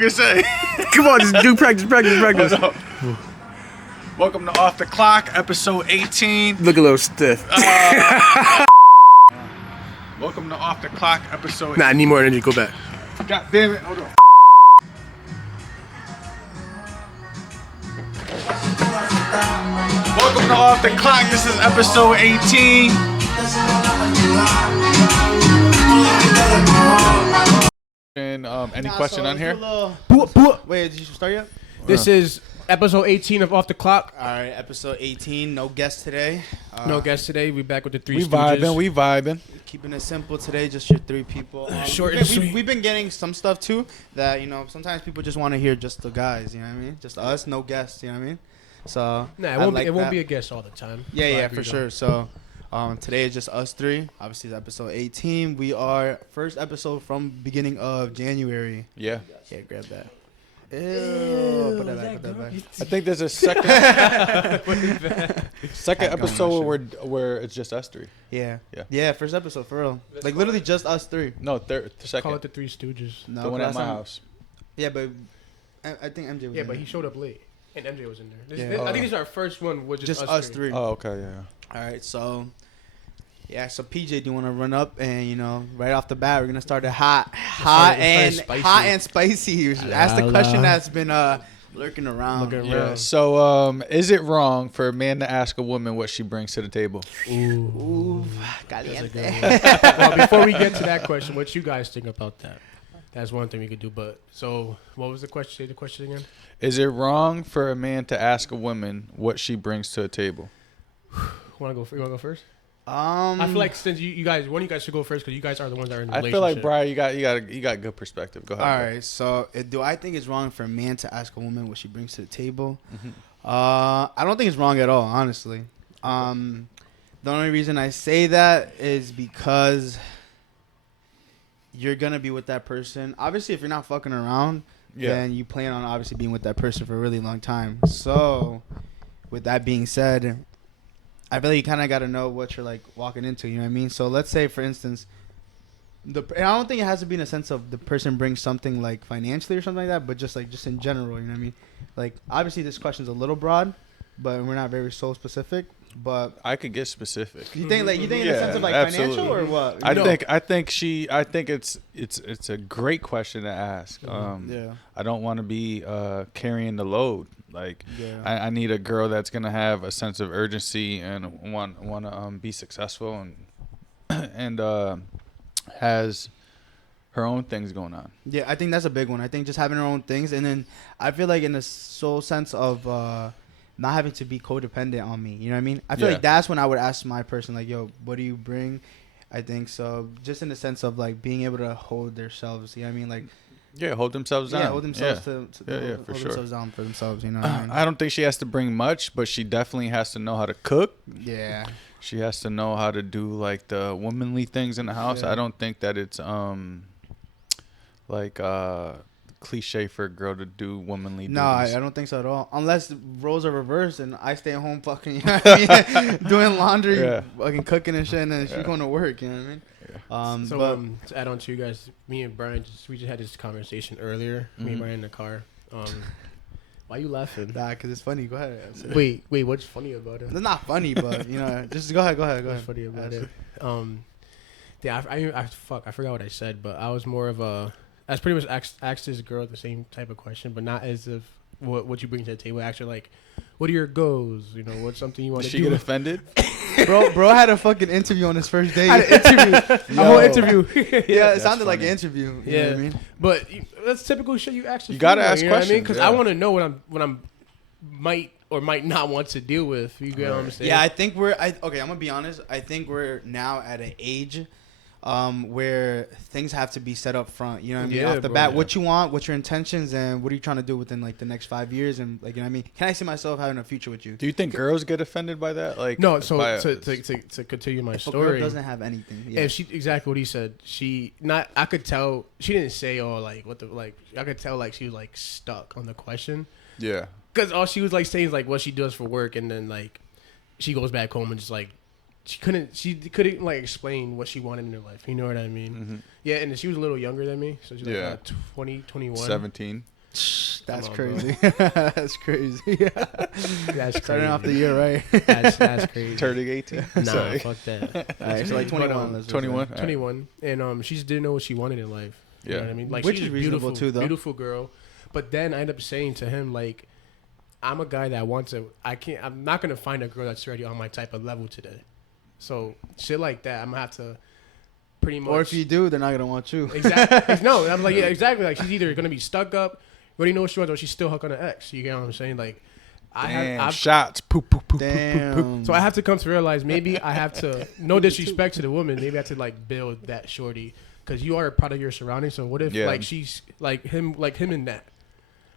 fucking say? Come on, just do practice. Welcome to Off the Clock, episode 18. Look a little stiff. Welcome to Off the Clock, episode 18. Nah, I need more energy. Go back. God damn it. Hold on. Welcome to Off the Clock. This is episode 18. And any question on here? Wait, did you start yet? This is episode 18 of Off the Clock. All right, episode 18. No guest today. No guest today. We back with the three We stooges. vibing. Keeping it simple today, just your three people. Short and sweet. We've been getting some stuff too that, you know, sometimes people just want to hear just the guys, you know what I mean? Just us, no guests, you know what I mean? So, Nah, it won't be a guest all the time. Yeah, for sure. So, today is just us three. Obviously, it's episode 18. We are first episode from beginning of January. Yeah. Yeah, grab that. Ew. Put that back. I think there's a second episode where it's just us three. Yeah, first episode, for real. Like, literally just us three. No, second. Call it the Three Stooges. No, The one at my house. Yeah, but I think MJ was Yeah, in but there. he showed up late. And MJ was in there. Yeah. I think this is our first one with Just us three. Oh, okay, yeah. All right, so PJ, do you want to run up and, you know, right off the bat, we're gonna start it hot and spicy. Ask the question that's been lurking around. Yeah. So, is it wrong for a man to ask a woman what she brings to the table? Ooh, caliente. Well, before we get to that question, what you guys think about that? That's one thing we could do. But so, what was the question? Say the question again. Is it wrong for a man to ask a woman what she brings to a table? You wanna go first? I I feel like since you guys, one of you guys should go first because you guys are the ones that are in the I relationship. feel like Brian, you got good perspective. Go ahead. All right, so do I think it's wrong for a man to ask a woman what she brings to the table? Mm-hmm. I don't think it's wrong at all, honestly. The only reason I say that is because you're gonna be with that person. Obviously, if you're not fucking around, then you plan on obviously being with that person for a really long time. So, with that being said, I feel like you kind of got to know what you're like walking into. You know what I mean? So let's say, for instance, and I don't think it has to be in a sense of the person brings something like financially or something like that, but just in general. You know what I mean? Like, obviously, this question's a little broad, but we're not very soul specific. But I could get specific. you think in the sense of like absolutely. financial or what? I think it's a great question to ask. I don't want to be carrying the load. Like, I need a girl that's gonna have a sense of urgency and want to be successful and has her own things going on. Yeah, I think that's a big one. I think just having her own things, and then I feel like in the soul sense of not having to be codependent on me. You know what I mean? I feel like that's when I would ask my person, like, yo, what do you bring? I think so. Just in the sense of like being able to hold themselves. You know what I mean? Like, hold themselves down. Yeah, hold themselves for hold sure. themselves down for themselves. You know what I mean? I don't think she has to bring much, but she definitely has to know how to cook. Yeah. She has to know how to do like the womanly things in the house. Yeah. I don't think that it's cliche for a girl to do womanly duties. No, I don't think so at all. Unless the roles are reversed and I stay at home fucking, you know what I mean? Doing laundry, fucking cooking and shit, and then she's going to work, you know what I mean? To add on to you guys, me and Brian, we just had this conversation earlier. Me and Brian in the car. Why you laughing? Nah, because it's funny. Go ahead. Wait, what's funny about it? It's not funny, but, you know, just go ahead. What's funny about it? I forgot what I said, but I was more of a... I pretty much asked this girl the same type of question, but not as if what you bring to the table. Actually, like, what are your goals? You know, what's something you want to do? Did she get offended? Bro had a fucking interview on his first date. A whole interview. Yeah, it sounded like an interview. You know what I mean? But that's typical shit you ask. You gotta ask questions. Because I want to know what I'm might or might not want to deal with. You get what I'm saying? Yeah, I think I'm gonna be honest. I think we're now at an age where things have to be set up front, you know what I mean? Off the bat, what you want, what's your intentions, and what are you trying to do within like the next 5 years, and like, you know what I mean? Can I see myself having a future with you? Do you think girls get offended by that? Like, no. So to continue my story, a girl doesn't have anything. Yeah. If she exactly what he said, I could tell she didn't say like what the like. I could tell like she was like stuck on the question. Yeah. Because all she was like saying is like what she does for work, and then like she goes back home and just like she couldn't like explain what she wanted in her life. You know what I mean? Mm-hmm. Yeah, and she was a little younger than me, so she's like Yeah. 20, 21. 17. That's on, crazy. That's crazy. That's Starting crazy. off the year, right? That's crazy. Turning 18. Nah, Sorry. fuck that. All right, so like 21. let's just say. 21. 21, and she just didn't know what she wanted in life. You know what I mean? Like, Which she's is reasonable beautiful, too, though. beautiful girl. But then I ended up saying to him, like, I'm a guy that wants to. I'm not gonna find a girl that's already on my type of level today. So shit like that, I'm gonna have to pretty much. Or if you do, they're not gonna want you. Exactly. No, I'm like, yeah, exactly. Like, she's either gonna be stuck up, already know what she wants, or she's still hooked on an ex. You get what I'm saying? Like, Damn, shots. Poop, poop, poop, Damn. poop, poop. So I have to come to realize maybe I have to, no disrespect to the woman, maybe I have to like build that shorty, because you are a part of your surroundings. So what if like she's like him and Nat,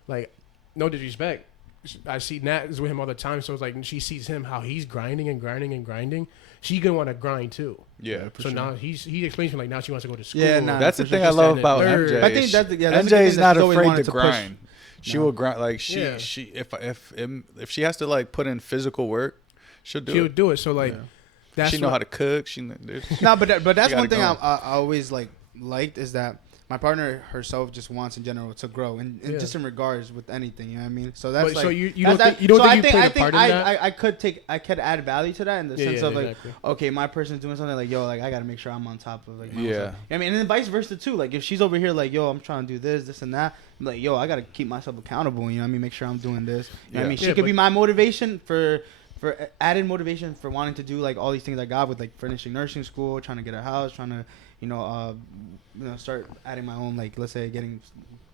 like, no disrespect, I see Nat is with him all the time, so it's like she sees him how he's grinding and grinding and grinding. She gonna want to grind too. Yeah. So now he explains to me like now she wants to go to school. Yeah, nah, That's the for thing sure. I love about Third. MJ. I think that's the MJ good is thing not that she's always afraid wanted to to grind. push. She No. will grind. Like she if she has to like put in physical work, she'll do it. So like that's she know how to cook. She No, but that's one thing go. I always liked is that my partner herself just wants in general to grow and just in regards with anything, you know what I mean? So that's But like, so you that's don't think you played a part in that? I could add value to that in the sense of like, exactly. okay, my person's doing something like, yo, like I gotta make sure I'm on top of like my own Yeah. stuff. You know what I mean, and then vice versa too. Like if she's over here like, yo, I'm trying to do this and that, I'm like, yo, I gotta keep myself accountable. You know what I mean? Make sure I'm doing this. You know what I mean? She could be my motivation for added motivation for wanting to do like all these things I got with like finishing nursing school, trying to get a house, trying to start adding my own, like, let's say getting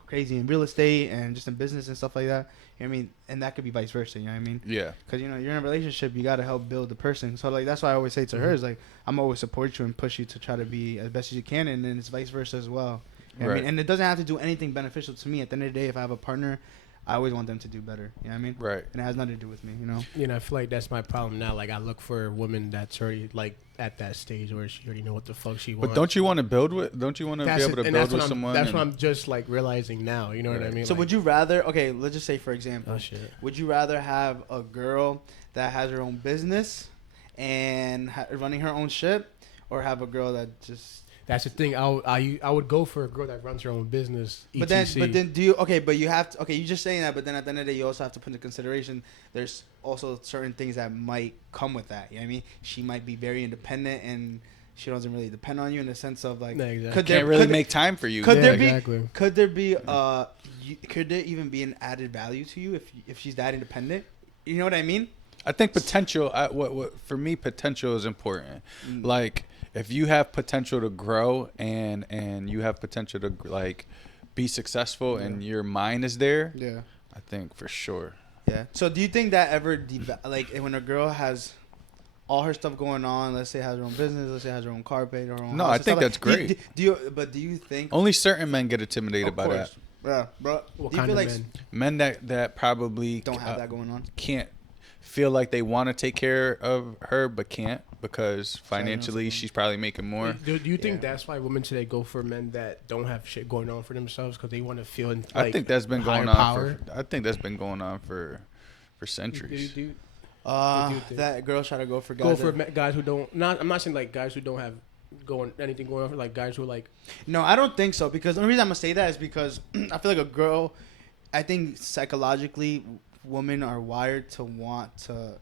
crazy in real estate and just in business and stuff like that. You know what I mean? And that could be vice versa. You know what I mean? Yeah. Because you're in a relationship, you got to help build the person. So like that's why I always say to her is like, I'm always support you and push you to try to be as best as you can, and then it's vice versa as well. You know what I mean? And it doesn't have to do anything beneficial to me. At the end of the day, if I have a partner, I always want them to do better. You know what I mean? Right. And it has nothing to do with me, you know? You know, I feel like that's my problem now. Like, I look for a woman that's already, like, at that stage where she already know what the fuck she wants. But don't you want to build with? Don't you want to be able to build with someone? That's what I'm just, like, realizing now. You know what I mean? So like, would you rather, okay, let's just say, for example, shit. would you rather have a girl that has her own business and running her own ship, or have a girl that just... That's the thing. I would go for a girl that runs her own business. But then do you but you have to, you're just saying that, but then at the end of the day you also have to put into consideration there's also certain things that might come with that. You know what I mean? She might be very independent and she doesn't really depend on you in the sense of like can't really make time for you. Could there even be an added value to you if she's that independent? You know what I mean? I think potential. What for me, potential is important. Like, if you have potential to grow and you have potential to like be successful and your mind is there, I think for sure. Yeah. So do you think that ever like when a girl has all her stuff going on, let's say has her own business, let's say has her own car paid, her own house, I think that's great. Do you think only certain men get intimidated by that? Yeah, bro. What do you kind feel of like men? Men that probably don't have that going on, can't feel like they want to take care of her but can't because financially she's probably making more. Do you think that's why women today go for men that don't have shit going on for themselves because they want to feel like I think that's been going on for centuries. That girls try to go for guys who don't. I'm not saying like guys who don't have anything going on for like guys who are like. No, I don't think so, because the only reason I'm gonna say that is because I feel like a girl, I think psychologically women are wired to want to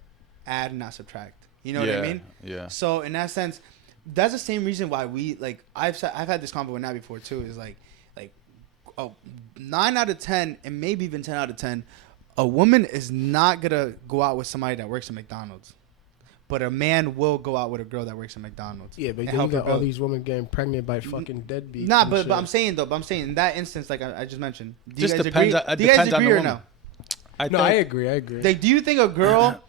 add and not subtract. You know what I mean? Yeah. So in that sense, that's the same reason why we like. I've had this convo with Nat before too. Is like 9 out of 10 and maybe even 10 out of 10, a woman is not gonna go out with somebody that works at McDonald's, but a man will go out with a girl that works at McDonald's. Yeah, but you got all these women getting pregnant by fucking deadbeats. Nah, but I'm saying in that instance, like I just mentioned, do you just guys depends. agree? Do you guys agree or no? I agree. Like, do you think a girl,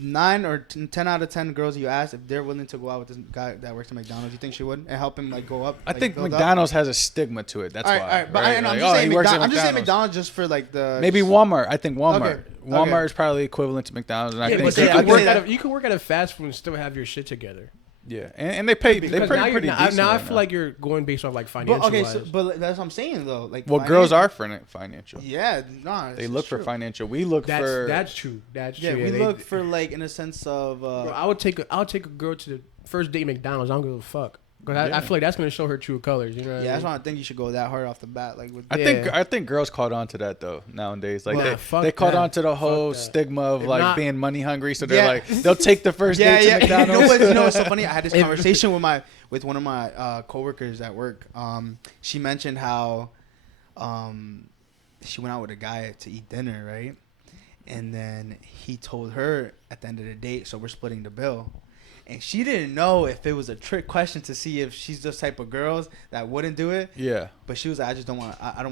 9 or 10 out of 10 girls you ask if they're willing to go out with this guy that works at McDonald's, you think she would and help him like go up? I think McDonald's has a stigma to it. That's why. All right, but I'm just saying McDonald's just for like the maybe Walmart. I think Walmart. Okay. Walmart is probably equivalent to McDonald's. And I think but you could work at a fast food and still have your shit together. Yeah, and they pay. They pretty decent. Now I feel like you're going based off like financial. But, okay, but that's what I'm saying though. Like, well, girls are financial. Yeah, no, they look for financial. We look for. That's true. That's true. Yeah, we look for like in a sense of. Bro, I'll take a girl to the first date McDonald's. I don't give a fuck. Because I feel like that's gonna show her true colors. You know. What that's why I think you should go that hard off the bat. Like, I think girls caught on to that though nowadays. Like they caught on to the whole stigma of like being money hungry. So they're like they'll take the first date to McDonald's. You know what's so funny? I had this conversation with one of my coworkers at work. She mentioned how she went out with a guy to eat dinner, right? And then he told her at the end of the date, so we're splitting the bill. And she didn't know if it was a trick question to see if she's those type of girls that wouldn't do it. Yeah. But she was like, I don't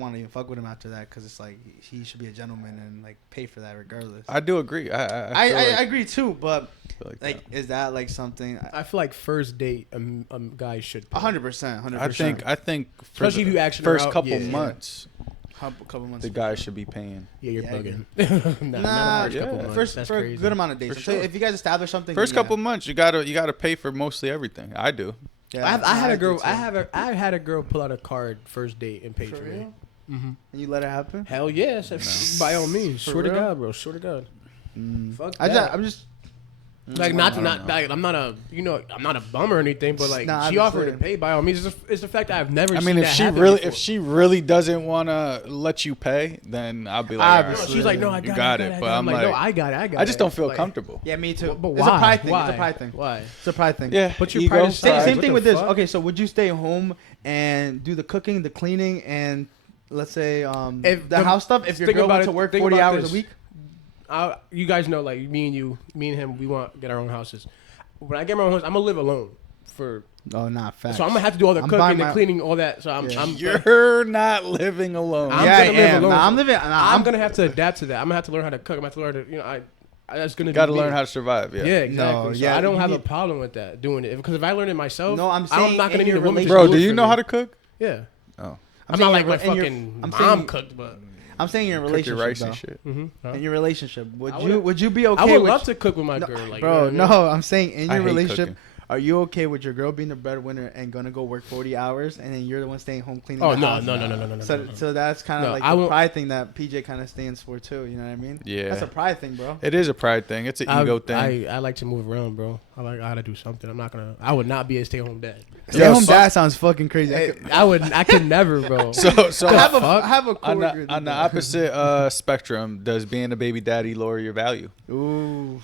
want to even fuck with him after that because it's like he should be a gentleman and like pay for that regardless. I do agree. I agree too, but like is that like something? I feel like first date a guy should pay. 100%. I think especially if you actually first couple months. Couple months. The guy should be paying. Yeah, you're bugging. First for a good amount of days. Sure. If you guys establish something, first couple months, you gotta pay for mostly everything. I do. Yeah, I had a girl pull out a card first date and pay for me. Mm-hmm. And you let it happen? Hell yes, by all means. Swear to God, bro. Swear to God. Fuck that. I'm just. Like I'm not I'm not a bum or anything, but like she offered to pay by all means. It's the fact that I've never. Seen if she really doesn't want to let you pay, then I'll be like, right. She's like, no, I got it. But I'm like, no, I got it. I just don't feel comfortable. Yeah, me too. But why? It's a pride thing. It's a pride thing. Why? It's a pride thing. Yeah, but your pride. Same thing with this. Okay, so would you stay home and do the cooking, the cleaning, and let's say the house stuff if your girl went to work 40 hours a week? You guys know, like me and him, we want to get our own houses. When I get my own house, I'm gonna live alone for. Oh, not facts. So I'm gonna have to do all the cooking, the cleaning, all that. So You're not living alone. I'm gonna have to adapt to that. I'm gonna have to learn how to cook. I'm gonna have to learn to, that's gonna. Got to learn how to survive. Yeah. Yeah, exactly. So I don't have a problem with that doing it because if I learn it myself, I'm not gonna need a woman. Bro, do you know how to cook? Yeah. Oh. I'm not like my fucking mom cooked, but. I'm saying in your relationship, rice and shit. Mm-hmm. In your relationship, would you be okay? I would love to cook with my girl, like, bro. No, I'm saying in your relationship, are you okay with your girl being the breadwinner and gonna go work 40 hours and then you're the one staying home cleaning? Oh no. So that's kind of like the pride thing that PJ kind of stands for too. You know what I mean? Yeah, that's a pride thing, bro. It is a pride thing. It's an ego thing. I like to move around, bro. I gotta do something. I would not be a stay-at-home dad. Stay-at-home dad sounds fucking crazy. I could never, bro. So I have a on the opposite spectrum. Does being a baby daddy lower your value? Ooh,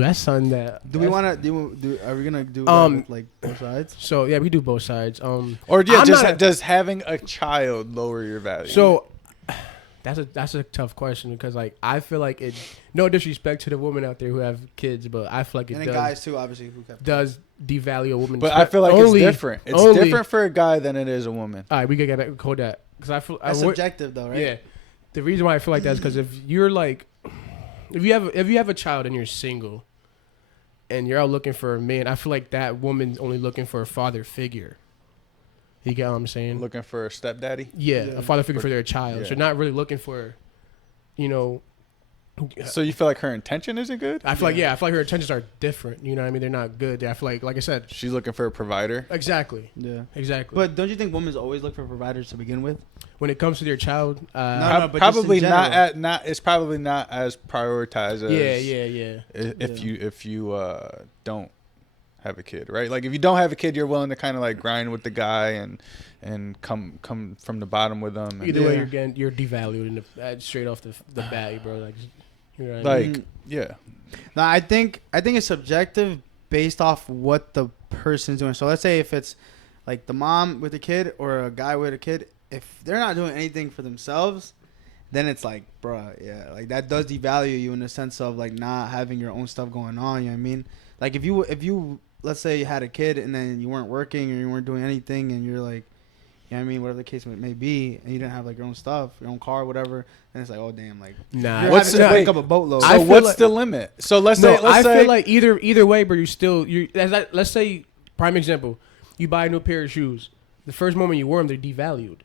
that's something that. Do we want to do? Are we gonna do like both sides? So yeah, we do both sides. Does having a child lower your value? So that's a tough question because like I feel like it. No disrespect to the women out there who have kids, but I feel like it does. And guys too, obviously, who does devalue a woman. But I feel like it's different. It's different for a guy than it is a woman. All right, we gotta get code that because I feel that's subjective though, right? Yeah. The reason why I feel like that is because if you're like, if you have a child and you're single, and you're out looking for a man, I feel like that woman's only looking for a father figure. You get what I'm saying? Looking for a stepdaddy? Yeah, a father figure for their child. Yeah. So not really looking for, So you feel like her intention isn't good? I feel like her intentions are different. You know what I mean? They're not good. I feel like I said, she's looking for a provider. Exactly. Yeah. Exactly. But don't you think women always look for providers to begin with? When it comes to their child, but probably not. It's probably not as prioritized as if you don't have a kid, right? Like if you don't have a kid, you're willing to kind of like grind with the guy and come from the bottom with them. Either way, you're devalued straight off the bat, bro. Like, you know what I mean? Yeah. No, I think it's subjective based off what the person's doing. So let's say if it's like the mom with a kid or a guy with a kid, if they're not doing anything for themselves, then it's like, bruh, yeah, like that does devalue you in the sense of like not having your own stuff going on. You know what I mean? Like if you let's say you had a kid and then you weren't working or you weren't doing anything and you're like, you know what I mean, whatever the case may be, and you didn't have like your own stuff, your own car, whatever, then it's like, oh damn, like what's the pick up a boatload. So what's the limit? So let's say I feel like either way, but let's say prime example, you buy a new pair of shoes. The first moment you wear them, they're devalued.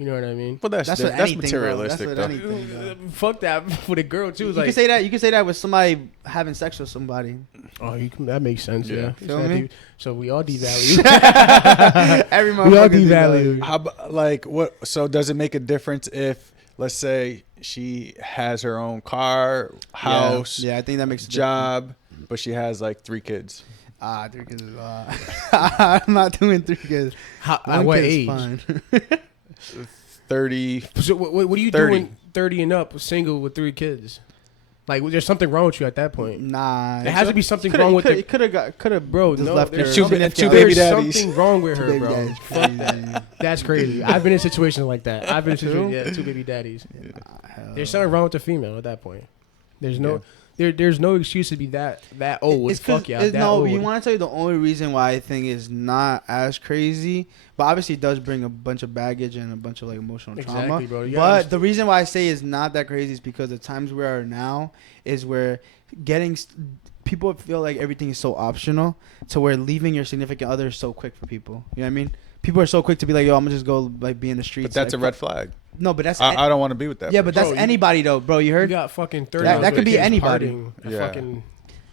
You know what I mean? But that's materialistic, though. Fuck that with a girl too. You can say that. You can say that with somebody having sex with somebody. Oh, that makes sense. Yeah. Feel me? So we all devalue. Everyone. We all devalue. How like what? So does it make a difference if, let's say, she has her own car, house, I think that makes a job, but she has like 3 kids? 3 kids is I'm not doing 3 kids. At what age? Fine. 30. So what are you 30. doing 30 and up, single with 3 kids? Like, there's something wrong with you at that point. Nah. There has to be something wrong with it. Could have bro, just no, left her. there's two baby daddies. something wrong with her, Baby bro. daddies. Fuck that. That's crazy. I've been in situations like that. I've been in situations, 2 baby daddies. There's something wrong with the female at that point. There's no... There's no excuse to be that old. Fuck yeah. No, you want to tell you the only reason why I think is not as crazy, but obviously it does bring a bunch of baggage and a bunch of like emotional trauma. Bro. But the reason why I say is not that crazy is because the times we are now is where people feel like everything is so optional to where leaving your significant other is so quick for people. You know what I mean? People are so quick to be like, yo, I'm gonna just go like be in the streets. But that's like, a red flag. No, but that's I don't want to be with that. Yeah, but that's anybody though, bro. You heard? You got fucking 30. That could be anybody.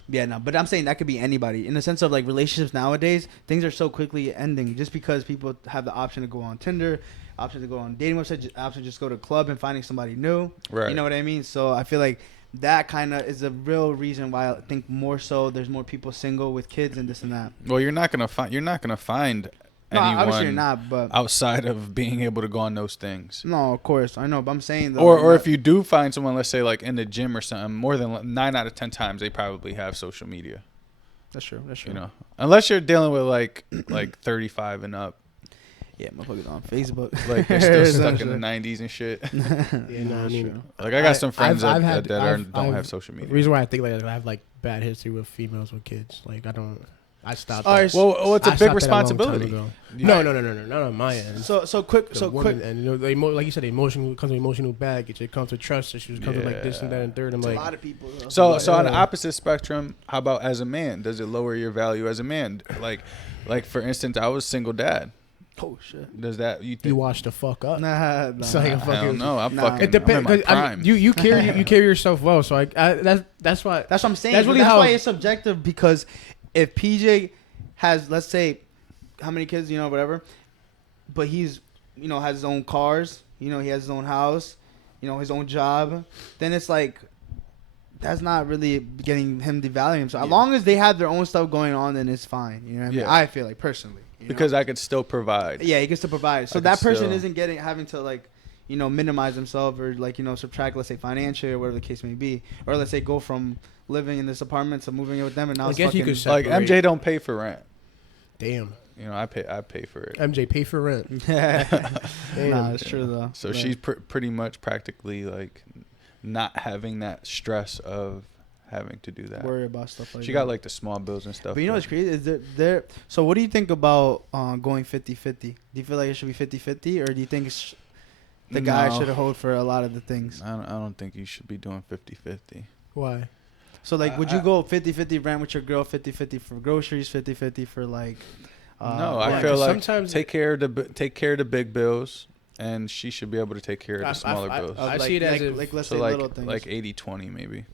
Yeah. No, but I'm saying that could be anybody in the sense of like relationships nowadays. Things are so quickly ending just because people have the option to go on Tinder, option to go on dating websites, option to just go to a club and finding somebody new. Right. You know what I mean? So I feel like that kind of is a real reason why I think more so there's more people single with kids and this and that. Well, you're not gonna find No, anyone obviously you're not, but outside of being able to go on those things. No, of course I know, but I'm saying though, or if you do find someone, let's say like in the gym or something, more than 9 out of 10 times they probably have social media. That's true. You know, unless you're dealing with like 35 and up. Yeah, motherfuckers on Facebook. Like they're still stuck in the 90s and shit. Yeah, no, I mean, like I got some friends that don't have social media. The reason why I think like I have like bad history with females with kids, like I stopped. Well, it's a big responsibility. No, not on my end. So quick. And you know, like you said, emotional comes with emotional baggage. It comes with trust issues. It comes with like this and that and third. I'm it's like a lot of people. So on the opposite spectrum, how about as a man? Does it lower your value as a man? Like for instance, I was single dad. Oh shit! Does that you wash the fuck up? Nah. So like I don't know. I'm fucking. It depends. I'm in my prime. You carry yourself well. So that's why. That's what I'm saying. That's really that's why it's subjective because if PJ has, let's say, how many kids, you know, whatever, but he's, you know, has his own cars, you know, he has his own house, you know, his own job, then it's like, that's not really getting him devaluing himself. As long as they have their own stuff going on, then it's fine. You know what I mean? I feel like, personally. Because I could still provide. Yeah, he gets to provide. So that person isn't having to, like, you know, minimize himself or, like, you know, subtract, let's say, financially or whatever the case may be. Or let's say go from living in this apartment to moving in with them and now I it's guess fucking... you could like, MJ don't pay for rent. Damn. You know, I pay for it. MJ pay for rent. Nah, it's true, though. So she's pretty much practically, like, not having that stress of having to do that. Worry about stuff like that. She got, like, the small bills and stuff. But you know what's crazy? Is there so what do you think about going 50-50? Do you feel like it should be 50-50? Or do you think the guy should hold for a lot of the things? I don't think you should be doing 50-50. Why? So, like, would you go 50-50 rent with your girl, 50-50 for groceries, 50-50 for, like... no, I feel like sometimes take care of the big bills, and she should be able to take care of the smaller bills. I see it as like let's say little things. Like 80-20 maybe.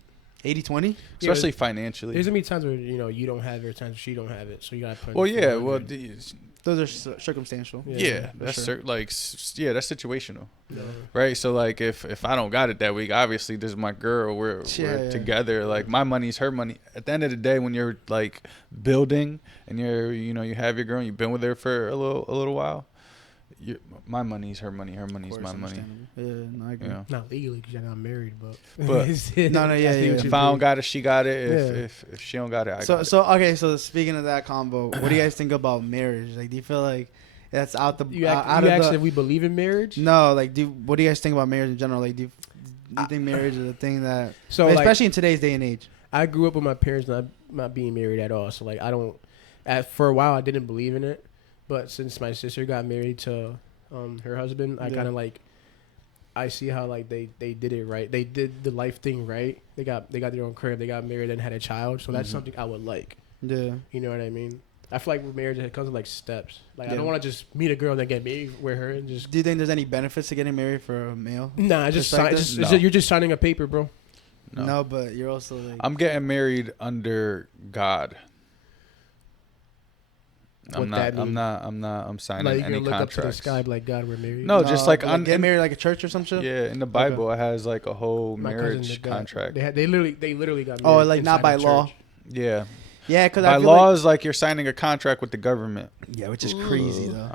80-20? Especially financially. There's gonna be times where, you know, you don't have it, or times where she don't have it, so you gotta put. Well, yeah, well, those are circumstantial. Yeah, that's that's situational, right? So like, if I don't got it that week, obviously this is my girl. We're together. Like my money's her money. At the end of the day, when you're like building and you have your girl, and you've been with her for a little while. My money's her money. Her money's my money. Yeah, no, I agree. You know? Not legally because you're not married, but no, If I don't got it, she got it. If she don't got it, I got it. So okay. So speaking of that combo, what do you guys think about marriage? Like, do you feel like that's out the you asked if we believe in marriage? No, like, what do you guys think about marriage in general? Like, do you think marriage is a thing that, especially in today's day and age? I grew up with my parents not being married at all, so like I don't. For a while, I didn't believe in it. But since my sister got married to her husband, I kind of like, I see how like they did it right. They did the life thing right. They got their own crib. They got married and had a child. So that's something I would like. Yeah. You know what I mean? I feel like with marriage, it comes in like steps. Like I don't want to just meet a girl and then get married with her and just. Do you think there's any benefits to getting married for a male? Nah, you're just signing a paper, bro. No, but you're also like. I'm getting married under God. I'm signing like any look contracts. Up to the sky, like God, we're married. No, just like get married like a church or some shit. Yeah, in the Bible it has like a whole marriage contract. They literally got married. Oh, like not by law. Yeah. Yeah, because by law is like you're signing a contract with the government. Yeah, which is crazy though.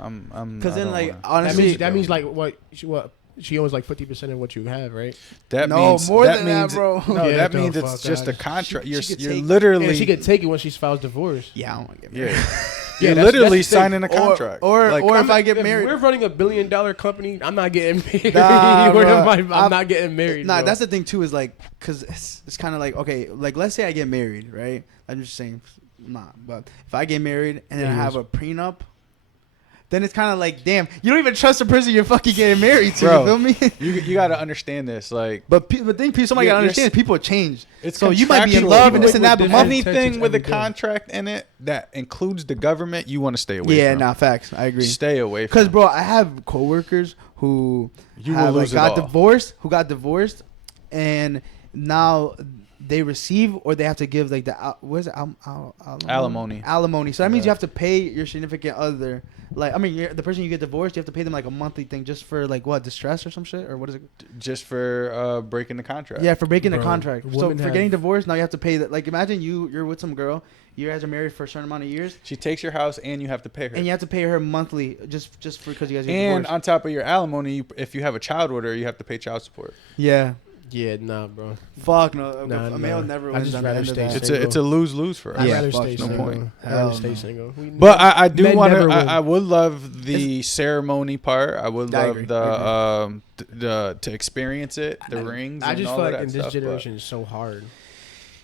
Because then like honestly, that means like what she owns like 50% of what you have, right? That means more than that, bro. No, that means it's just a contract. You're literally. And she could take it when she files divorce. Yeah, I don't want to get married. Yeah. You're literally signing a contract. Or if I get married, we're running $1 billion company. I'm not getting married. I'm not getting married. Nah, that's the thing too. Is like, cause it's kind of like, okay, like let's say I get married, right? I'm just saying, but if I get married and then I have a prenup, then it's kind of like, damn, you don't even trust the person you're fucking getting married to. Bro, you feel me? you got to understand this, like. But somebody got to understand, people change. So you might be in love and this and that, but anything with a contract in it that includes the government, you want to stay away from. Yeah, nah, facts. I agree. Stay away from. Because, bro, I have coworkers who got divorced, and now they receive or they have to give like alimony. Alimony. So that means you have to pay your significant other. Like, I mean, the person you get divorced, you have to pay them like a monthly thing just for like what, distress or some shit, or what is it? Just for breaking the contract. Yeah, for breaking the contract. So for getting divorced, now you have to pay that. Like, imagine you're with some girl, you guys are married for a certain amount of years. She takes your house and you have to pay her. And you have to pay her monthly just for because you guys get and divorced. On top of your alimony, if you have a child with her, you have to pay child support. Yeah. Yeah, nah, bro. Fuck no. A male never wins on the end of that. It's a lose-lose for us. I'd rather stay no single. point. I'd rather stay single. But I do want to. I would love the ceremony part. I would love the to experience it, the rings. I just feel like in this generation it's so hard.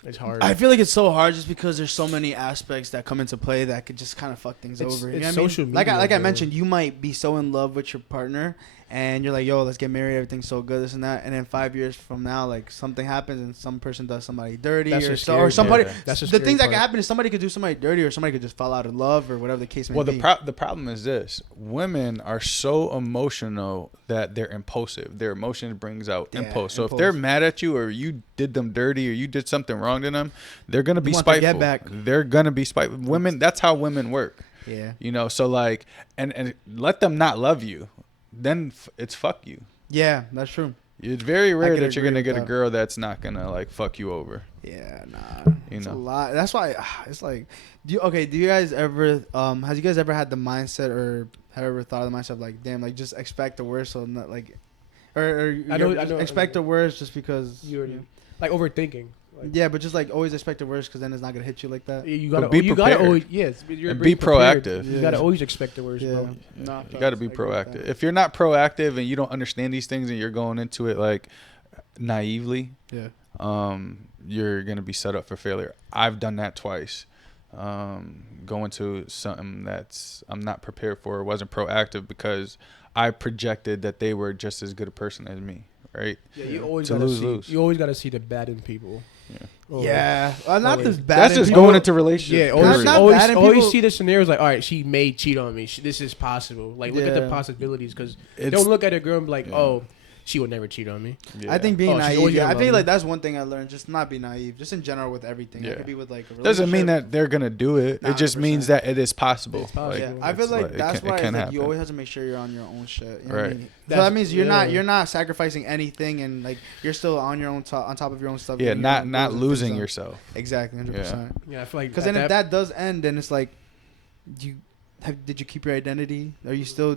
It's hard. I feel like it's so hard just because there's so many aspects that come into play that could just kind of fuck things over. You know what social media. Like I mentioned, you might be so in love with your partner and you're like, yo, let's get married. Everything's so good, this and that. And then 5 years from now, like something happens and some person does somebody dirty or somebody. Yeah. That's the things that can happen is somebody could do somebody dirty or somebody could just fall out of love or whatever the case may be. Well, the problem is this: women are so emotional that they're impulsive. Their emotion brings out impulse. So if they're mad at you or you did them dirty or you did something wrong to them, they're gonna be spiteful. They're gonna be spiteful. Women. That's how women work. Yeah. You know. So like, and let them not love you. Then it's fuck you. Yeah, that's true. It's very rare that you're gonna get a girl that's not gonna like fuck you over. Yeah, nah. It's a lot. That's why it's like, do you guys ever has you guys ever had the mindset or have ever thought of the mindset of like, damn, like just expect the worst, so not like, or I know expect the worst just because you're like overthinking. Like, yeah, but just like always expect the worst because then it's not gonna hit you like that. You gotta always be proactive. You gotta always expect the worst, bro. You gotta be proactive. If you're not proactive and you don't understand these things and you're going into it like naively, you're gonna be set up for failure. I've done that twice. Going to something that's I'm not prepared for, wasn't proactive because I projected that they were just as good a person as me. Right? Yeah, you always gotta see the bad in people. Yeah, not this bad. That's just going into relationships. Yeah, always see the scenarios like, all right, she may cheat on me. This is possible. Like, look at the possibilities because don't look at a girl and be like, oh, she would never cheat on me. Yeah. I think being naive. I think like that's one thing I learned. Just not be naive. Just in general with everything. Yeah. It could be with like a relationship. Doesn't mean that they're gonna do it. It just means that it is possible. It's possible. Like, I feel like that's why like, you always have to make sure you're on your own shit. You know right. What I mean? So that means you're not sacrificing anything and like you're still on your own on top of your own stuff. Yeah, not losing yourself. Exactly, 100%. Yeah, I feel like because then if that does end, then it's like did you keep your identity? Are you still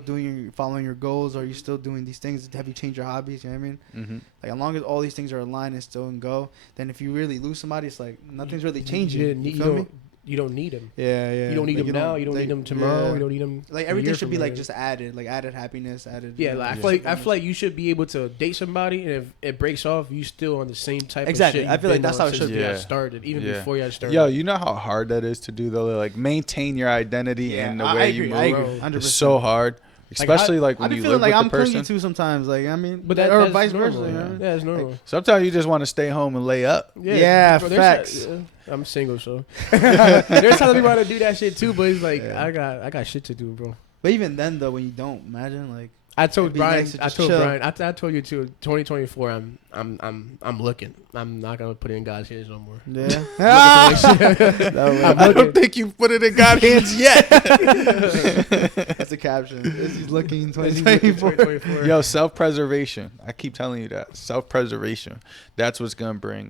following your goals? Are you still doing these things? Have you changed your hobbies? You know what I mean? Mm-hmm. Like as long as all these things are aligned and still in go, then if you really lose somebody, it's like nothing's really changing. You feel me? You don't need him. Yeah. You don't need him now. You don't need him tomorrow. Yeah. You don't need him. Like everything should be like just added happiness, added. Yeah, like I feel like you should be able to date somebody, and if it breaks off, you still on the same type of shit. I feel like that's how it should be. Started even before you started. Yo, you know how hard that is to do though. Like maintain your identity and the way you move. I agree. 100%. It's so hard. Especially like when I you feel live like with I'm the person. clingy too sometimes. Like I mean, but or that's vice normal, versa. Yeah, it's normal. Like, sometimes you just want to stay home and lay up. Yeah, bro, facts. I'm single, so there's times we want to do that shit too. But it's like I got shit to do, bro. But even then, though, when you don't, imagine like. I told Brian. Nice I told Brian. I told you too. 2024. I'm looking. I'm not gonna put it in God's hands no more. Yeah. I don't think you put it in God's hands yet. That's the caption. He's looking 2024. Yo, self-preservation. I keep telling you that. Self-preservation. That's what's gonna bring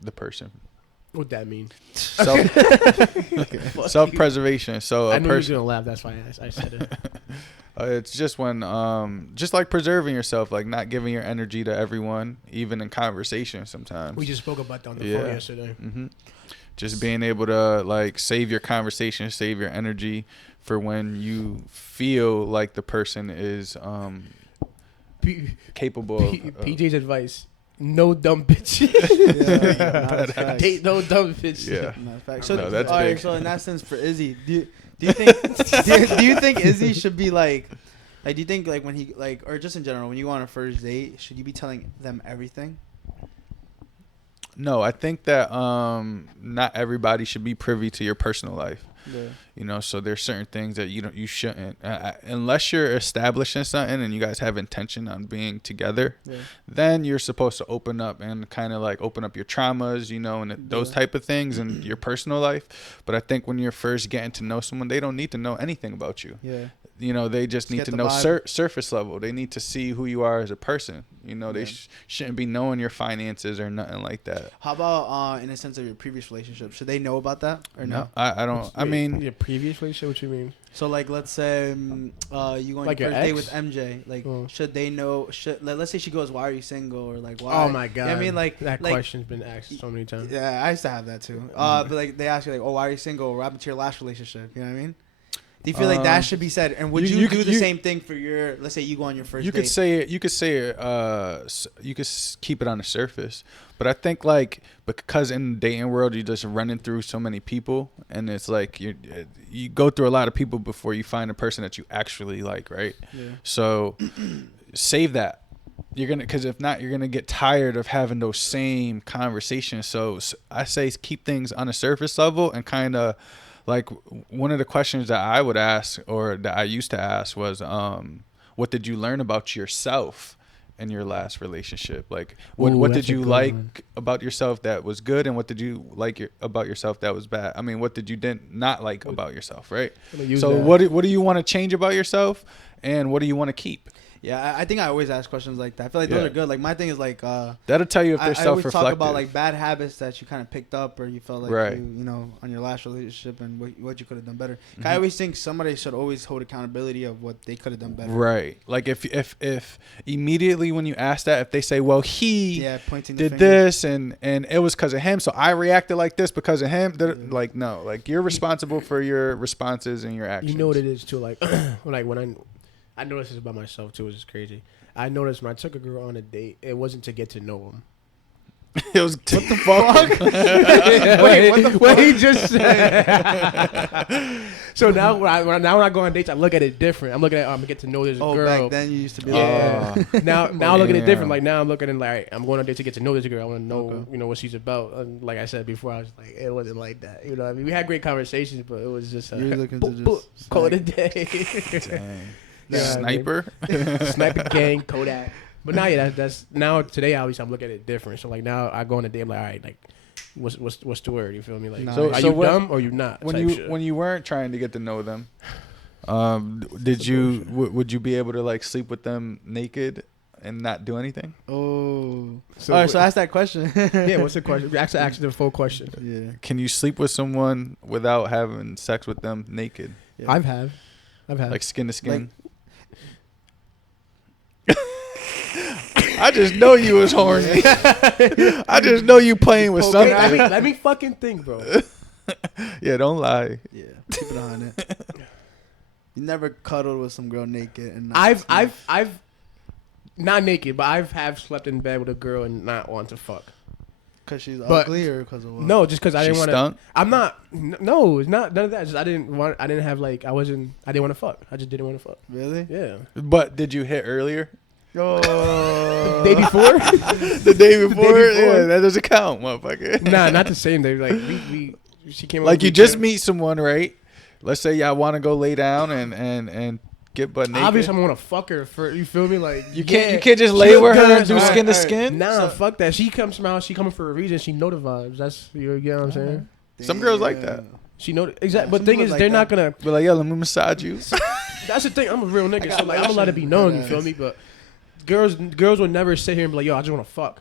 the person. What that mean? Self-preservation. So I knew you were gonna laugh. That's why I said it. It's just when, just like preserving yourself, like not giving your energy to everyone, even in conversation sometimes. We just spoke about that on the phone yesterday. Mm-hmm. Just being able to like save your conversation, save your energy for when you feel like the person is capable. PJ's advice: no dumb bitch. Date no dumb bitch. Yeah. So that's all big. right. So in that sense, for Izzy, do you think do you think Izzy should be like do you think like when he like or just in general when you go on a first date should you be telling them everything? No, I think that not everybody should be privy to your personal life. Yeah. You know, so there's certain things that you shouldn't unless you're establishing something and you guys have intention on being together. Yeah. Then you're supposed to open up and kind of like open up your traumas, you know, and those type of things in your personal life. But I think when you're first getting to know someone, they don't need to know anything about you. Yeah. You know, they just need to know surface level. They need to see who you are as a person. You know, they shouldn't be knowing your finances or nothing like that. How about in a sense of your previous relationship? Should they know about that or no? I don't. I mean, your previous relationship. What you mean? So like, let's say you go on like your first ex? date with MJ. Like, should they know? Let's say she goes, "Why are you single?" Or like, "Why?" Oh my god! You know what I mean, like that question's been asked so many times. Yeah, I used to have that too. But like, they ask you like, "Oh, why are you single? What happened to your last relationship?" You know what I mean? Do you feel like that should be said? And would you do the same thing for your? Let's say you go on your first date. You could say it. You could keep it on the surface, but I think like because in the dating world you're just running through so many people, and it's like you go through a lot of people before you find a person that you actually like, right? Yeah. So save that. Because if not, you're gonna get tired of having those same conversations. So I say keep things on a surface level and kind of. Like one of the questions that I would ask or that I used to ask was, what did you learn about yourself in your last relationship? Like what did you like about yourself that was good, and what did you like about yourself that was bad? I mean, what did you not like about yourself, right? So what do you want to change about yourself, and what do you want to keep? Yeah, I think I always ask questions like that. I feel like those are good. Like my thing is like that'll tell you if they're self-reflective. I always talk about like bad habits that you kind of picked up or you felt like you know on your last relationship and what you could have done better. Mm-hmm. I always think somebody should always hold accountability of what they could have done better. Right. Like if immediately when you ask that, if they say, well, he pointing did this and it was because of him, so I reacted like this because of him. Like no, like you're responsible for your responses and your actions. You know what it is too. Like like when I noticed this about myself too, which is crazy. I noticed when I took a girl on a date, it wasn't to get to know him. It was what the fuck? Wait, what the fuck? What he just said. So now when I go on dates, I look at it different. I'm looking at I'm gonna get to know this girl. Back then you used to be now I look at it different. Like now I'm looking at like, all right, I'm going on dates to get to know this girl. I want to know you know what she's about. And like I said before, I was like, it wasn't like that. You know what I mean? We had great conversations, but it was just you're looking to just call it a day. Dang. Yeah, sniper, sniper gang, Kodak. But now, that's now today. Obviously, I'm looking at it different. So like now, I go on a day. I'm like, all right, like, what's the word? You feel me? Like, are you dumb or you not? When you weren't trying to get to know them, would you be able to like sleep with them naked and not do anything? Oh, so all right. So ask that question. Yeah, what's the question? Actually, the full question. Yeah. Can you sleep with someone without having sex with them naked? Yeah. I've had like skin to skin. I just know you was horny. I just know you playing with something. Let me fucking think, bro. Yeah, don't lie. Yeah, keep it on it. You never cuddled with some girl naked and not I've not naked, but I've slept in bed with a girl and not want to fuck. Because she's ugly or because of what? No, just because I didn't want to. I'm not. No, it's not none of that. Just I didn't want to fuck. I just didn't want to fuck. Really? Yeah. But did you hit earlier? Oh. The day before? The day before? Yeah, that doesn't count, motherfucker. Nah, not the same day. Like she came. Like you just meet someone, right? Let's say y'all want to go lay down and get butt naked. Obviously, I'm gonna fuck her for. You feel me? Like you can't just lay with her and do skin to skin. Nah, fuck that. She comes from out. She coming for a reason. She know the vibes. That's you get what I'm saying. Some girls like that. She know exactly. But the thing is, they're not gonna be like, yo, let me massage you. That's the thing. I'm a real nigga, so like I'm gonna let it be known. You feel me? But girls would never sit here and be like, yo, I just want to fuck.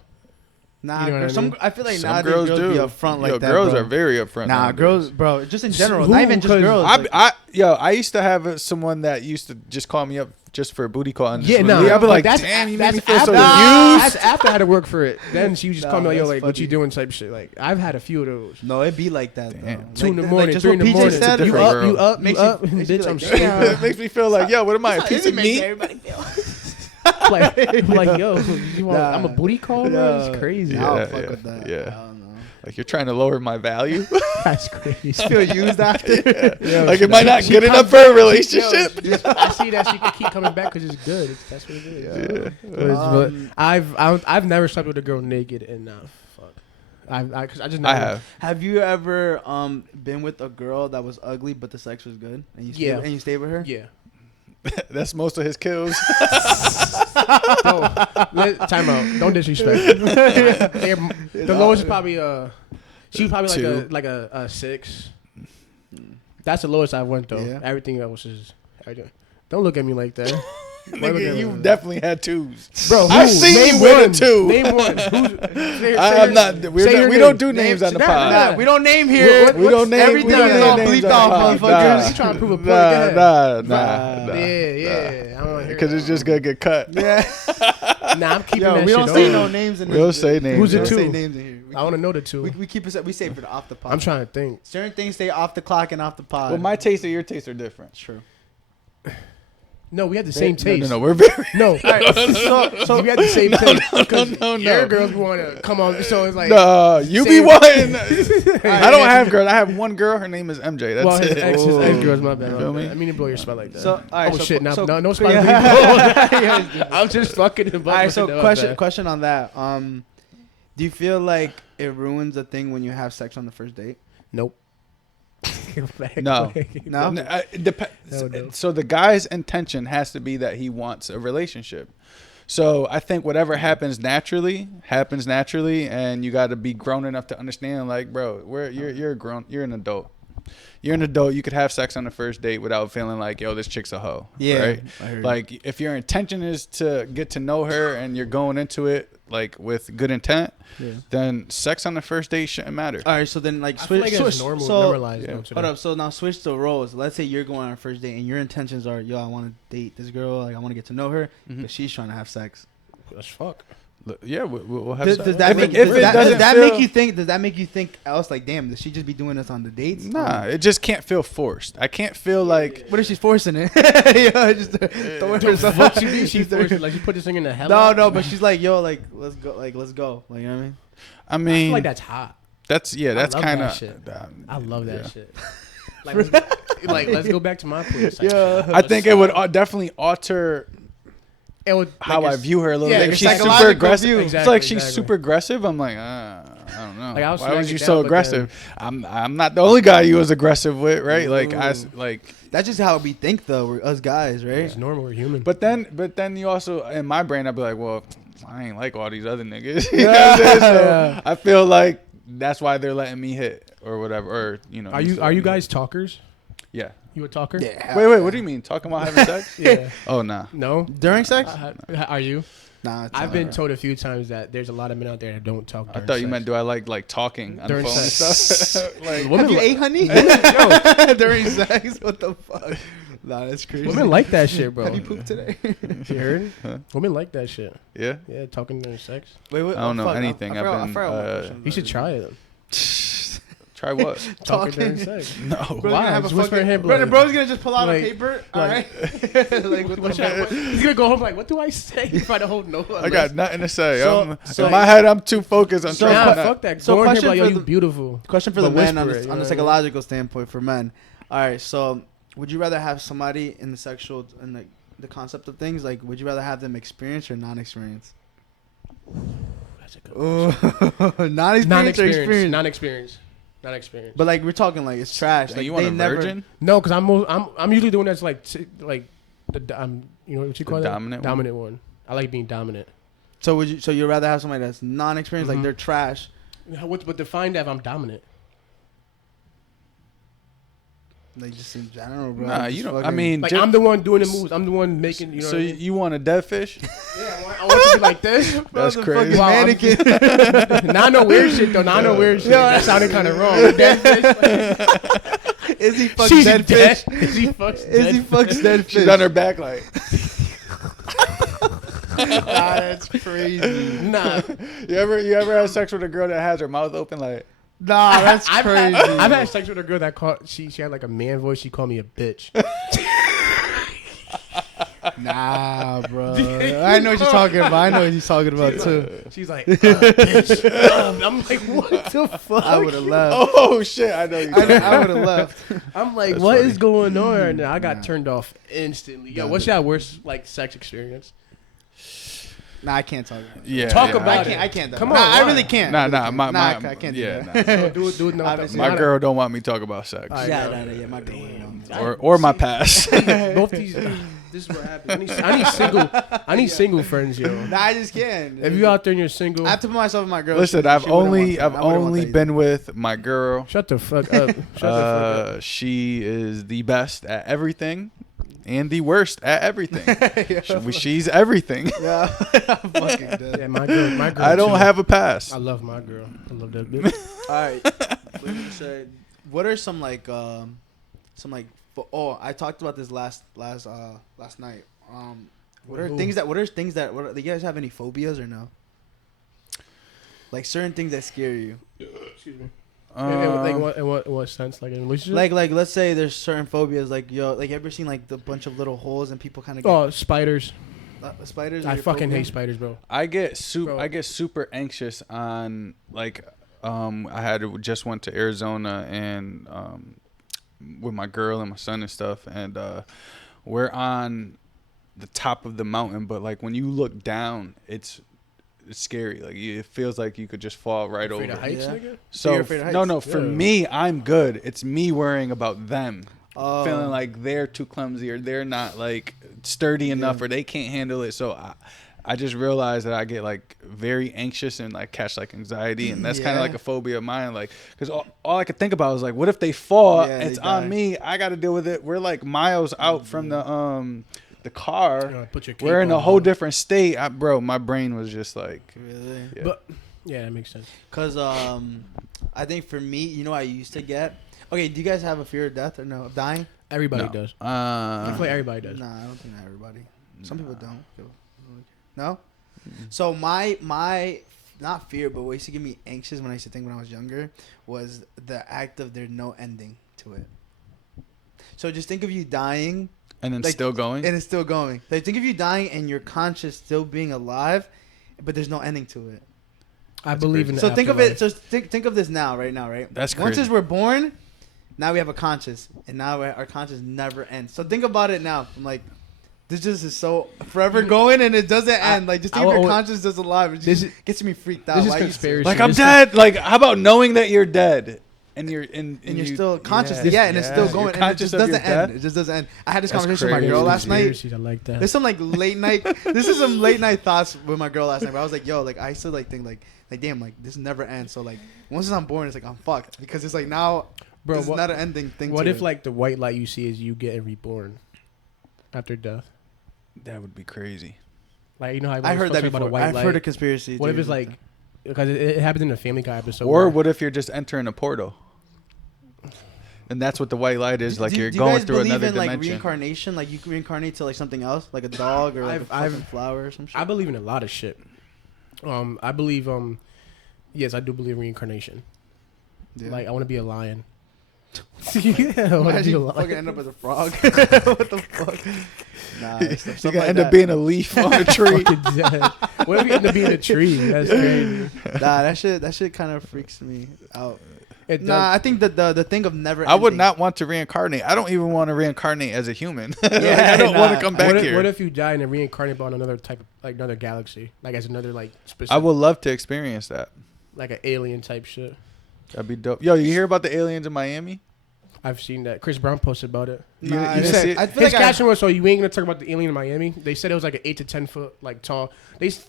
Nah, you know I feel like some girls do. Be upfront like that. Girls are very upfront. Nah, girls, bro, just in general, not even just girls. I used to have someone that used to just call me up just for a booty call. And yeah, no, I'd be like, damn, you made me feel so used. That's after I had to work for it. Then she would just call me like, yo, like, what you doing type shit. Like, I've had a few of those. No, it'd be like that. 2 in the morning, 3 in the morning. You up, bitch, I'm straight. It makes me feel like, yo, what am I, a piece of meat? like, yo, I'm a booty call, bro? It's crazy. Yeah, I don't fuck with that. Yeah. I don't know. Like, you're trying to lower my value? That's crazy. Feel used after? Yeah. Like, am I not good enough for a relationship? I see that she can keep coming back because it's good. That's what it is. Yeah. But I've never slept with a girl naked and fuck. I just never. I have. Have you ever been with a girl that was ugly but the sex was good and you stayed with her? Yeah. That's most of his kills. Time out. Don't disrespect. The lowest is probably she was probably like a 6. That's the lowest I went though. Yeah. Everything else is. Don't look at me like that. Nigga, you definitely had 2s, bro. I've seen you with a 2. Name one. I'm not. We don't do names on the pod. We don't name here. We don't name. Everything is all bleeped off, motherfuckers. You trying to prove a point? Nah. Yeah. I don't want to hear. Because it's just gonna get cut. Yeah. Nah, I'm keeping that shit. We don't say no names in this. We don't say names. Who's the 2? Say names in here. I want to know the 2. We keep it. We save for the off the pod. I'm trying to think. Certain things stay off the clock and off the pod. Well, my taste and your taste are different. True. No, we had the same taste. No, we're very. No. So we had the same taste. No. Your girls want to come on. So it's like. No, you be wanting. I don't have girls. I have one girl. Her name is MJ. That's it. His ex-girl's my bad. Feel me? I mean to blow your spot like that. So, all right, shit. No spot. Yeah. I'm just fucking him. All right, so question on that. Do you feel like it ruins a thing when you have sex on the first date? Nope. No. So the guy's intention has to be that he wants a relationship. So I think whatever happens naturally, and you got to be grown enough to understand. Like, bro, you're grown. You're an adult. You're an adult. You could have sex on the first date without feeling like, yo, this chick's a hoe. Yeah. Right. Like, if your intention is to get to know her and you're going into it like with good intent, then sex on the first date shouldn't matter. All right. So then, like, switch. It's normal. Normalized. Hold up. So now switch the roles. Let's say you're going on a first date and your intentions are, yo, I want to date this girl. Like, I want to get to know her, but she's trying to have sex. That's fuck. Yeah, we'll have sex. Does that make you think? Does that make you think else? Like, damn, does she just be doing this on the dates? Nah, it just can't feel forced. I can't feel like. What if she's forcing it? Yo, just throwing herself. What you mean? She forcing? Like, you put this thing in the hell? No, but she's like, yo, like, let's go. Like, let's go. Like, you know what I mean? I mean, I feel like that's hot. That's kind of. I love that shit. Like, let's go back to my place. Yeah, I think it would definitely alter. It would, how I view her a little bit. If she's super aggressive, it's like she's super aggressive. I'm like, I don't know. Like, why was you so aggressive? I'm not the only guy you was aggressive with, right? Like that's just how we think though. We're us guys, right? It's normal. We're human. But then you also in my brain I'd be like, well, I ain't like all these other niggas. You know what I'm saying? So I feel like that's why they're letting me hit or whatever. Or Are you guys talkers? Yeah. You a talker? Yeah. Wait. What do you mean? Talking about having sex? Yeah. Oh, nah. No. During sex? Are you? Nah. I've been told a few times that there's a lot of men out there that don't talk. I thought you meant, do I like talking on the phone and stuff? Like, have you ate, honey? Yo, during sex? What the fuck? Nah, that's crazy. Women like that shit, bro. Have you pooped today? You heard? Huh? Women like that shit. Yeah? Yeah, talking during sex. Wait, I don't know anything. You should try it. Try what? Talking during sex. No. Bro's Why? gonna have a Just whisper in fucking, him, like- bro's gonna just pull out like- a paper. like- All right. Like what He's gonna go home like, what do I say? Try to hold no. I got nothing to say. So- In my head, I'm too focused on So- trying Nah, to fuck that. So Go in here question like, yo, for you the- beautiful. Question for the But men on whisper it, the, you on know the what I mean? psychological standpoint for men. All right, so would you rather have somebody in the sexual and the concept of things, like would you rather have them experience or non-experience? That's a good Non-experience or experience? Non-experience. But like we're talking like it's trash. Like you want they a never. virgin? No, because I'm usually the one that's like you know what you call The that? dominant one? Dominant one. I like being dominant. So would you? So you'd rather have somebody that's non-experienced, like they're trash. But define that if I'm dominant. Like just seems, I don't know, bro. Nah, Just you don't. I fucking- mean, Like I'm the one doing the moves. I'm the one making. You know. so what I mean? you want a dead fish? Yeah, I want to be like this. That's Motherfucking crazy. Wow, I'm- mannequin. Now I know weird shit though. Now I know weird shit. That sounded kind of wrong. Dead fish. Is he fucks She's dead dead. fish? Is he fucks Is he dead? fucks dead fish? She's on her back like. That's crazy. Nah. You ever have sex with a girl that has her mouth open like? Nah, that's crazy. I've had sex with a girl that called. She had like a man voice. She called me a bitch. Nah, bro. I know what you're talking about. I know what he's talking about too. She's like, bitch. I'm like, what the fuck? I would have left. Oh shit! I know you. I would have left. I'm like, That's what funny. is going on? And I got Nah. turned off instantly. Yo, Nah. what's your worst like sex experience? Nah, I can't talk about it. Yeah. Talk yeah, about I it. can't. I can't. Come Nah, on, I why? really can't. Nah, I really nah, can't. my I can't do yeah, that. nah. So do it now. Obviously. My girl don't want me to talk about sex, All right. Yeah, my girl. or my past. Both these. This is what happens. I need single friends, yo. Nah, I just can't. If you out there and you're single, I have to put myself in my girl. Listen, shoes. I've She wouldn't only want that. I wouldn't want that been with my girl. shut the fuck up. Shut the fuck up. She is the best at everything, and the worst at everything. She's everything. Yeah, I'm fucking dead. Yeah, my girl. I don't too. have a past. I love my girl. I love that bitch. All right. What was I gonna say? What are some like I talked about this last night. What are things that do you guys have any phobias or no? Like certain things that scare you. Excuse me. Um, in what sense? Like in a relationship? Like let's say there's certain phobias like like you ever seen like the bunch of little holes and people kind of Oh, spiders. spiders. are I your fucking phobia? hate spiders, bro. I get Bro. super anxious on like I just went to Arizona and with my girl and my son and stuff, and we're on the top of the mountain, but like when you look down, it's scary. Like it feels like you could just fall right Afraid over. of heights, Yeah. nigga? So You're afraid of no, heights? for Yeah. me, I'm good. It's me worrying about them. Oh. Feeling like they're too clumsy or they're not like sturdy enough or they can't handle it. So I just realized that I get like very anxious and like catch like anxiety, and that's kind Yeah. of like a phobia of mine. Like, because all I could think about was like, what if they fall? Yeah, It's they on die. me. I got to deal with it. We're like miles out from the car. Yeah, put your cape We're in a on, whole bro. different state. Bro, my brain was just like, Really? yeah. But yeah, that makes sense. Cause I think for me, you know, I used to get. Okay, do you guys have a fear of death or no? Of dying? Everybody No. does. I feel like everybody does. Nah, I don't think not everybody. Some people don't. No. So my not fear, but what used to get me anxious when I used to think when I was younger was the act of there's no ending to it. So just think of you dying and then like, still going. and it's still going. Like think of you dying and you're conscious still being alive, but there's no ending to it. I believe crazy. in the So think of it. afterlife. So think of this now, right now, right? That's Once crazy. as we're born, now we have a conscious, and now our conscious never ends. So think about it now. I'm like, this just is so forever going, and it doesn't end. Like just think I if your will- conscious is alive. It This just gets me freaked out. this is Why you- conspiracy. Like I'm This- dead. Like how about knowing that you're dead and you're And you're still conscious, yeah, and it's still going, and it just doesn't end. It just doesn't end. I had this That's conversation with my crazy. girl last night. Conspiracies, I like that. There's some like late night. This is some late night thoughts with my girl last night. But I was like, yo, like I still like think like damn, like this never ends. So like once I'm born, it's like I'm fucked because it's like now, Bro, this is what, not an ending thing. what to if it. like the white light you see is you getting reborn after death? That would be crazy. Like you know how I heard that about before. a white I've light. heard a conspiracy. What if theories it's like like because it happens in the Family Guy episode? Or where- what if you're just entering a portal? And that's what the white light is. Like you're do you going guys through believe another in like dimension. reincarnation? Like you can reincarnate to like something else, like a dog or like a I've- fucking flower or some shit. I believe in a lot of shit. I believe yes, I do believe in reincarnation. Yeah. Like I want to be a lion. Yeah, I want to be a lion. Fucking end up as a frog. What the fuck? Nah, stuff you gotta end up being a leaf on a tree. What if you end up being a tree? That's crazy. Nah, that shit kind of freaks me out. I think that the thing of never. I would not want to reincarnate. I don't even want to reincarnate as a human. Yeah, I don't want to come back here. What if you die and then reincarnate on another type, like another galaxy, like as another like specific? I would love to experience that, like an alien type shit. That'd be dope. Yo, you hear about the aliens in Miami? I've seen that. Chris Brown posted about it. Nah, you said, I feel his caption was, so you ain't gonna talk about the alien in Miami? They said it was like an 8 to 10 foot like tall.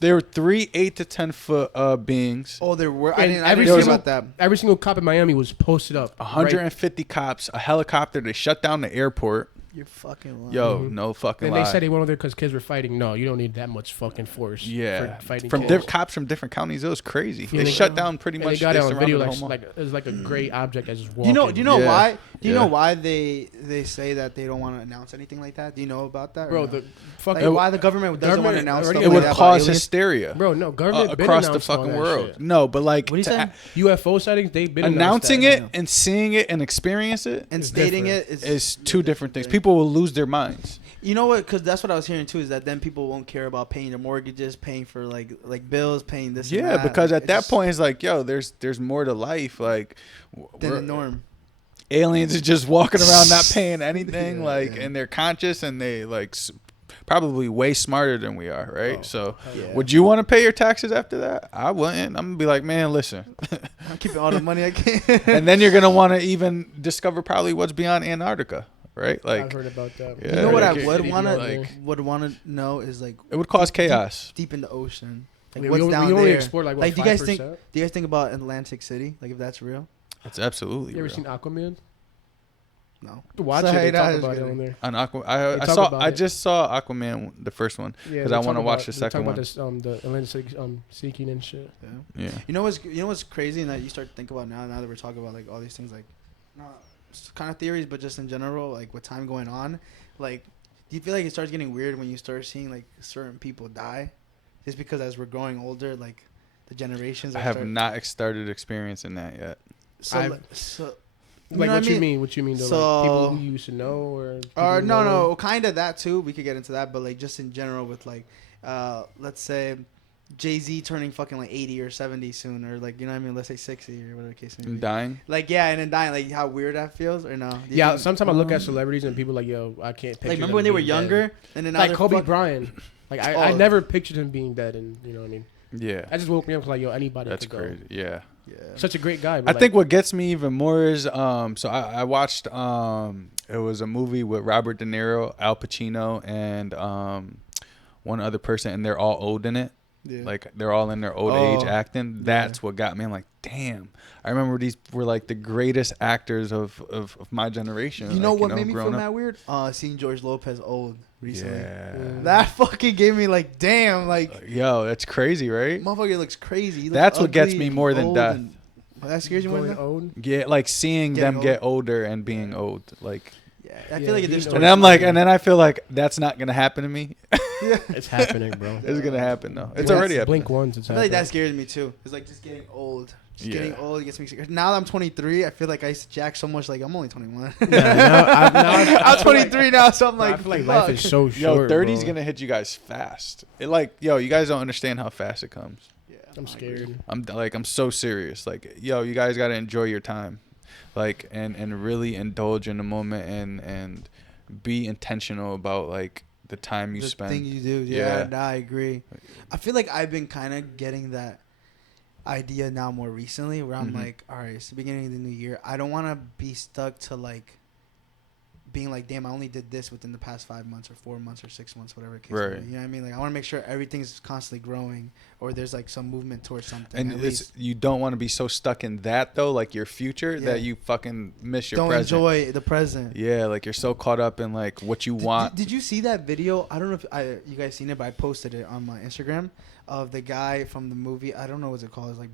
There were 3 8 to 10 foot beings. Oh, there were. I didn't hear about that. Every single cop in Miami was posted up. 150 cops, a helicopter. They shut down the airport. You're fucking lying. Yo, no fucking lie. And they said they went over there because kids were fighting. No, you don't need that much fucking force. Yeah, for fighting from cops from different counties. It was crazy. Yeah, they shut down pretty much. They got it on video like it was like a gray object that just walked. Do you know why? Do you know why they say that they don't want to announce anything like that? Do you know about that? Bro, the fucking why the government doesn't want to announce stuff it would cause hysteria. Bro, no, government across the fucking world. No, but like UFO sightings, they've been announcing it and seeing it and experience it and stating it is two different things. People will lose their minds. You know what? Because that's what I was hearing too. Is that then people won't care about paying their mortgages, paying for like bills, paying this. Yeah, and that. Because at that point it's like, yo, there's more to life. Like than the norm. Aliens are just walking around not paying anything, and they're conscious and they like probably way smarter than we are, right? Would you want to pay your taxes after that? I wouldn't. I'm gonna be like, man, listen, I'm keeping all the money I can. And then you're gonna want to even discover probably what's beyond Antarctica. Right, like I've heard about that. Yeah, you know what I would want to know is like it would cause chaos deep in the ocean. Like what's down there? Explore, like, do you guys think about Atlantic City? Like if that's real? It's absolutely. You ever real. seen Aquaman? No. Watch it. They talk about it on there. On I just saw Aquaman, the first one, because I want to watch the second one. Talk about this, the Atlantic sinking and shit. Yeah. You know what's crazy, and that you start to think about now that we're talking about like all these things, like kind of theories, but just in general, like with time going on, like do you feel like it starts getting weird when you start seeing like certain people die, just because as we're growing older, like the generations? I have not started experiencing that yet. Like what you mean? What you mean? Though? So like people who you used to know, or no, kind of that too. We could get into that, but like just in general with like, let's say Jay-Z turning fucking like 80 or 70 soon, or like, you know what I mean, let's say 60 or whatever the case may be. And dying? Like, yeah, and then dying. Like, how weird that feels, or no? Yeah, sometimes I look at celebrities and people like, yo, I can't picture like, remember when they were younger? Dead. And then now like Kobe Bryant. Like, I never pictured him being dead, and you know what I mean? Yeah. I just woke me up like, yo, anybody That's could go. crazy. Yeah. Such a great guy. I think what gets me even more is, so I watched, it was a movie with Robert De Niro, Al Pacino, and one other person, and they're all old in it. Yeah. Like they're all in their old age acting. That's what got me. I'm like, damn. I remember these were like the greatest actors of my generation. You know what made me feel mad weird? Seeing George Lopez old recently. Yeah. That fucking gave me like, damn, like yo, that's crazy, right? Motherfucker looks crazy. That's what gets me more than death. That scares you more than old? Yeah, like seeing them get older and being old. Like I feel like it and I'm like, and then I feel like that's not gonna happen to me. Yeah, it's happening, bro. It's gonna happen though. It's already happening. Blink once. I feel like that scares me too. It's like just getting old. Getting old gets me scared. Now that I'm 23, I feel like I used to jack so much. Like I'm only 21. I'm 23 now, so I'm like, I feel like life is so short. Yo, 30's gonna hit you guys fast. You guys don't understand how fast it comes. Yeah, I'm scared. I'm so serious. Like, yo, you guys gotta enjoy your time, like, and really indulge in the moment and be intentional about like the time you spend. The thing you do. Yeah, I agree. I feel like I've been kind of getting that idea now more recently, where I'm like, all right, it's the beginning of the new year. I don't want to be stuck to like being like, damn, I only did this within the past 5 months or 4 months or 6 months, whatever it case may be. You know what I mean? Like, I want to make sure everything's constantly growing, or there's like some movement towards something. And you don't want to be so stuck in that though, like your future, that you fucking miss your present. Don't enjoy the present. Yeah, like you're so caught up in like what you want. Did you see that video? I don't know if you guys seen it, but I posted it on my Instagram of the guy from the movie. I don't know what it's called. It's like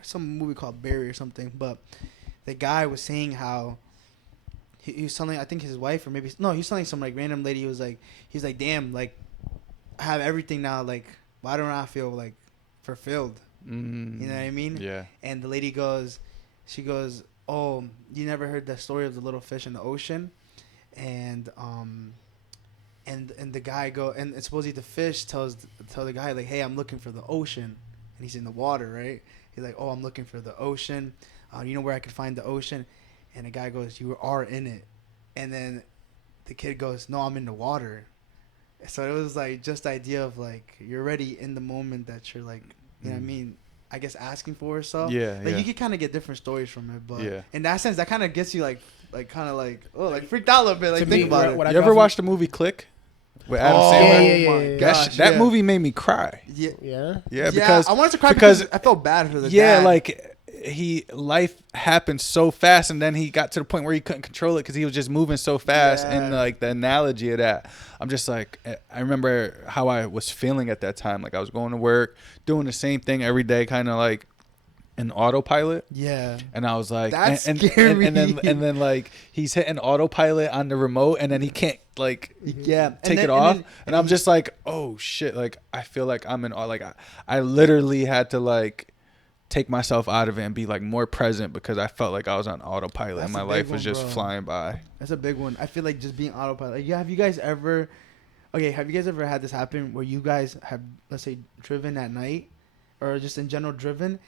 some movie called Barry or something. But the guy was saying how he was telling, I think his wife, or maybe no, he was telling some like random lady. He was like, damn, like I have everything now. Like, why don't I feel like fulfilled? Mm-hmm. You know what I mean? Yeah. And the lady goes, she goes, "Oh, you never heard the story of the little fish in the ocean?" And the guy and it's supposedly the fish tell the guy like, "Hey, I'm looking for the ocean," and he's in the water, right? He's like, "Oh, I'm looking for the ocean. You know where I could find the ocean?" And the guy goes, "You are in it," and then the kid goes, "No, I'm in the water." So it was like just the idea of like you're already in the moment that you're like, you know what I mean? I guess asking for it. So like you could kind of get different stories from it, but in that sense, that kind of gets you like kind of like freaked out a little bit. Like think about it. You ever watched the movie Click with Adam Sandler? That movie made me cry. Yeah. Because I wanted to cry because I felt bad for the dad. Like life happened so fast, and then he got to the point where he couldn't control it because he was just moving so fast. And like the analogy of that, I'm just like, I remember how I was feeling at that time. Like I was going to work, doing the same thing every day, kind of like an autopilot. Yeah. And I was like, that's scary. And then like he's hitting autopilot on the remote, and then he can't like take it off. And I'm just like, oh shit! Like I feel like I'm in like I literally had to like take myself out of it and be like more present because I felt like I was on autopilot and my life was just flying by. That's a big one. I feel like just being autopilot. Like, have you guys ever had this happen where you guys have, let's say, driven at night or just in general driven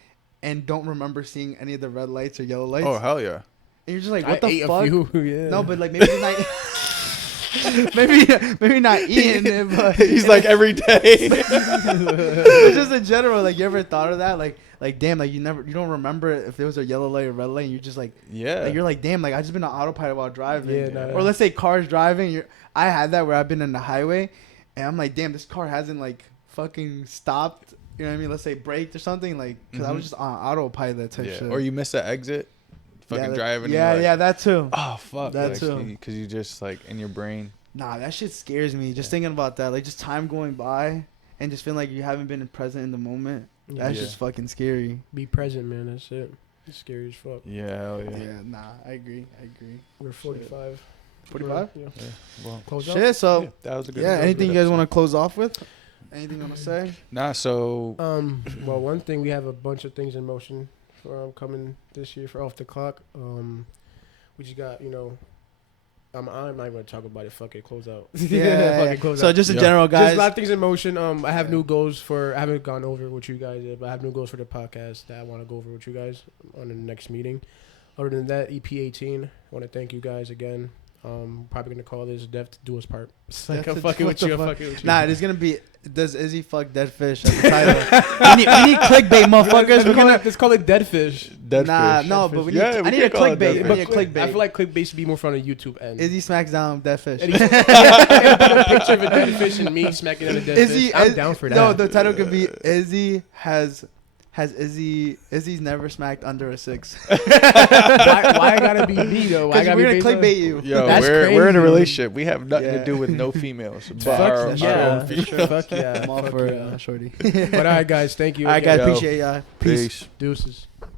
and don't remember seeing any of the red lights or yellow lights? Oh, hell yeah. And you're just like, what the fuck? Yeah. No, but like maybe not. maybe not eating it, but he's like every day. Just in general, like you ever thought of that? Like damn, like you don't remember if there was a yellow light or red light, and you're just like, like you're like, damn, like I just been on autopilot while driving. Or let's say cars driving. I had that where I've been in the highway, and I'm like, damn, this car hasn't like fucking stopped. You know what I mean? Let's say braked or something, like because I was just on autopilot type shit. Or you miss an exit. Fucking driving. Yeah, that too. Oh fuck, that like, too. Because you just like in your brain. Nah, that shit scares me. Just thinking about that, like just time going by and just feeling like you haven't been present in the moment. That's just fucking scary. Be present, man. That's it. It's scary as fuck. Yeah, hell yeah. Yeah, nah, I agree. We're 45. 45? Yeah. Well, close shit. up. So that was a good. Yeah. Anything you guys want to close off with? Anything you want to say? Nah. So. Well, one thing, we have a bunch of things in motion for coming this year for Off the Clock. We just got, I'm not going to talk about it. Fuck it. Close out. Yeah. Close so out. just in general, guys. Just a lot of things in motion. I have new goals I haven't gone over with you guys yet, but I have new goals for the podcast that I want to go over with you guys on the next meeting. Other than that, EP.18, I want to thank you guys again. Probably going to call this Death to Do Us Part. Like, I'm fucking with you. Nah, there's going to be, does Izzy fuck dead fish as the title? we need clickbait, motherfuckers. Let's call it Dead Fish. Nah, no, but I need a clickbait. I feel like clickbait should be more from the YouTube end. Izzy smacks down dead fish. Put a picture of a dead fish and me smacking down a dead fish. I'm down for that. No, the title could be Izzy's never smacked under a 6. Why I gotta be me though? Because we're gonna clickbait you. Yo, we're in a relationship. We have nothing to do with no females. But our own females. Fuck yeah. I'm all for shorty. But alright, guys, thank you. Alright, guys, appreciate y'all. Peace. Deuces.